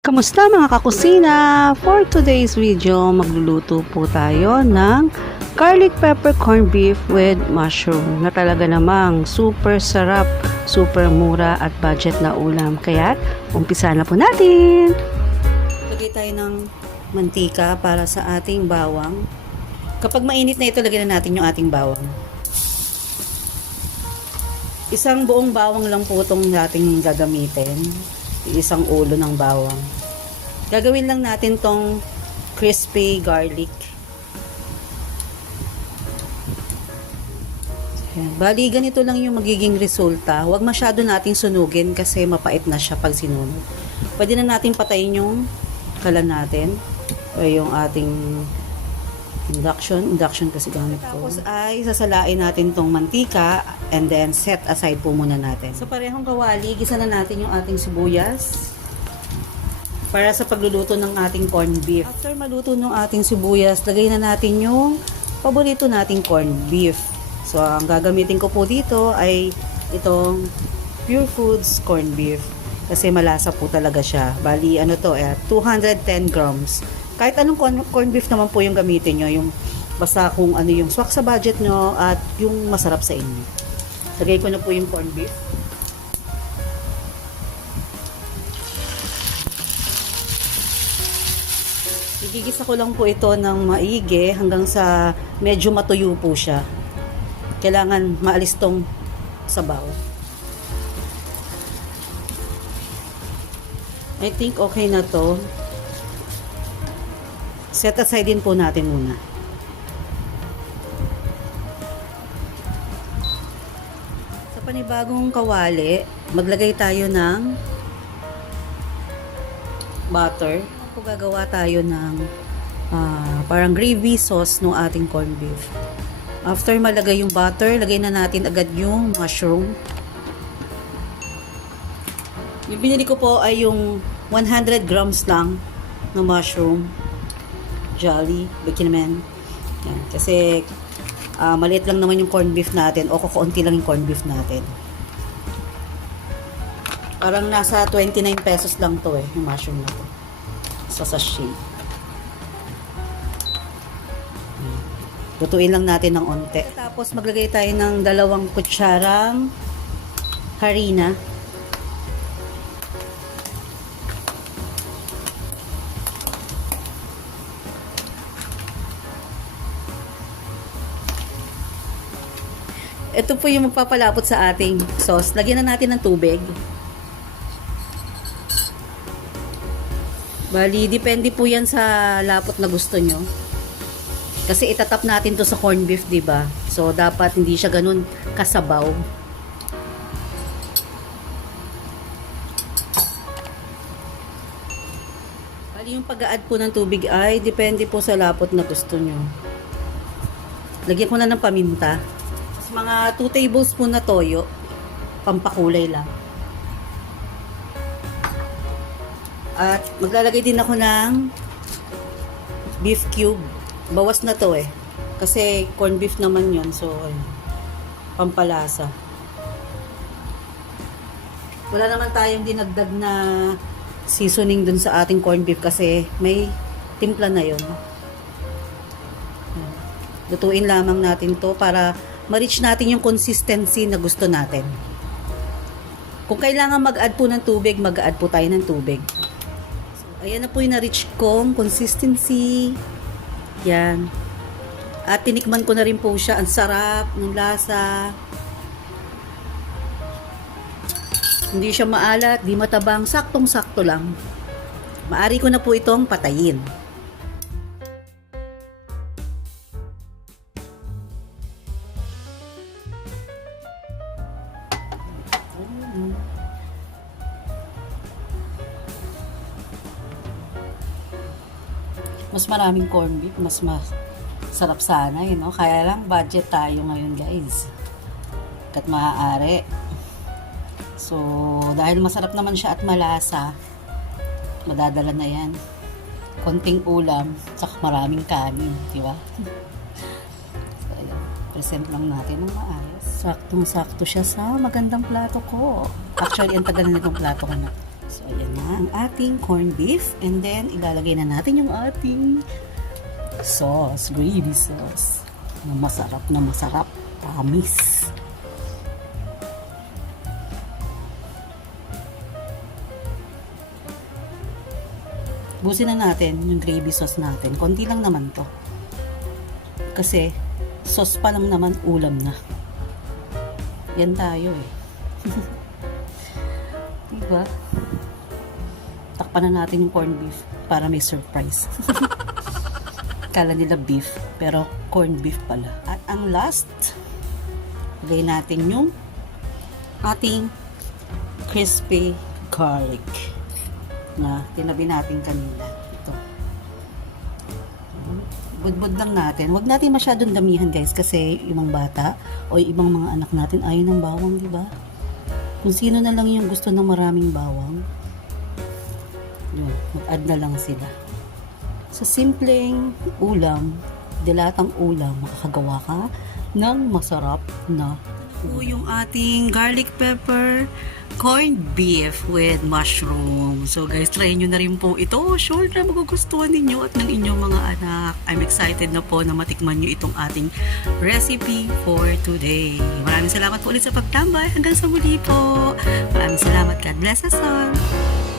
Kamusta mga kakusina? For today's video, magluluto po tayo ng garlic pepper corned beef with mushroom na talaga namang super sarap, super mura at budget na ulam. Kaya umpisa na po natin! Lagay tayo ng mantika para sa ating bawang. Kapag mainit na ito, lagyan na natin yung ating bawang. Isang buong bawang lang po itong nating gagamitin. Isang ulo ng bawang. Gagawin lang natin tong crispy garlic. Ayan. Bali, ganito lang yung magiging resulta. Huwag masyado nating sunugin kasi mapait na siya pag sinunog. Pwede na natin patayin yung kalan natin o yung ating induction kasi gamit ko. Tapos ay sasalain natin tong mantika and then set aside po muna natin. So parehong kawali, gisa na natin yung ating sibuyas para sa pagluluto ng ating corned beef. After maluto ng ating sibuyas, lagay na natin yung paborito nating corned beef. So ang gagamitin ko po dito ay itong Pure Foods corned beef kasi malasa po talaga siya. Bali 210 grams. Kahit anong corned beef naman po yung gamitin nyo, yung basta kung ano yung swak sa budget nyo at yung masarap sa inyo. Lagay ko na po yung corned beef. Igigisa ko lang po ito ng maigi hanggang sa medyo matuyo po siya. Kailangan maalis tong sabaw. I think okay na to. Set aside din po natin muna. Sa panibagong kawali, maglagay tayo ng butter. Gagawa tayo ng parang gravy sauce ng ating corned beef. After malagay yung butter, lagay na natin agad yung mushroom. Yung binili ko po ay yung 100 grams lang ng mushroom. Jolly, Bikinaman. Yan. Kasi maliit lang naman yung corned beef natin o kukunti lang yung corned beef natin. Parang nasa 29 pesos lang to yung mushroom na to. Sa sachet. Lutuin lang natin ng onte. Tapos maglagay tayo ng 2 kutsarang harina. Ito po yung magpapalapot sa ating sauce. Lagyan na natin ng tubig. Bali, depende po yan sa lapot na gusto nyo. Kasi itatap natin to sa corned beef, diba? So, dapat hindi siya ganun kasabaw. Bali, yung pag-a-add po ng tubig ay depende po sa lapot na gusto nyo. Lagyan ko na ng paminta. Mga 2 tablespoon na toyo, pampakulay lang. At maglalagay din ako ng beef cube. Bawas na to kasi corned beef naman yon, so pampalasa. Wala naman tayong dinagdag na seasoning dun sa ating corned beef kasi may timpla na yon. Lutuin lamang natin to para ma-reach natin yung consistency na gusto natin. Kung kailangan mag-add po ng tubig, mag-add po tayo ng tubig. So, ayan na po yung na-reach kong consistency. Yan. At tinikman ko na rin po siya. Ang sarap ng lasa. Hindi siya maalat, di matabang, saktong-sakto lang. Maari ko na po itong patayin. Mas maraming corned beef, mas sarap sana, Kaya lang, budget tayo ngayon, guys. Kat maaari. So, dahil masarap naman siya at malasa, madadala na yan. Konting ulam, saka maraming kanin, diba? So, ayan. Present lang natin ng maayos. Saktong-sakto siya sa magandang plato ko. Actually, ang tagal na itong plato ko na. So, ayan na. ang ating corned beef and then ilalagay na natin yung ating sauce, gravy sauce. Na masarap. Tamis. Busin na natin yung gravy sauce natin. Konti lang naman to. Kasi, sauce pa lang naman, ulam na. Yan tayo eh. Diba? Takpan na natin yung corned beef para may surprise. Kala nila beef, pero corned beef pala. At ang last, lagay natin yung ating crispy garlic na tinabi natin kanina. Ito. Budbud lang natin. Huwag natin masyadong damihan guys kasi yung mga bata o yung ibang mga anak natin ayaw ng bawang, di ba? Kung sino na lang yung gusto ng maraming bawang, yun, mag-add na lang sila. Sa simpleng ulam, dilatang ulam, makakagawa ka ng masarap na yung ating garlic pepper corned beef with mushroom. So guys, try nyo na rin po ito. Sure na magugustuhan ninyo at ng inyong mga anak. I'm excited na po na matikman nyo itong ating recipe for today. Maraming salamat po ulit sa pagtambay. Hanggang sa muli po. Maraming salamat. God bless us all.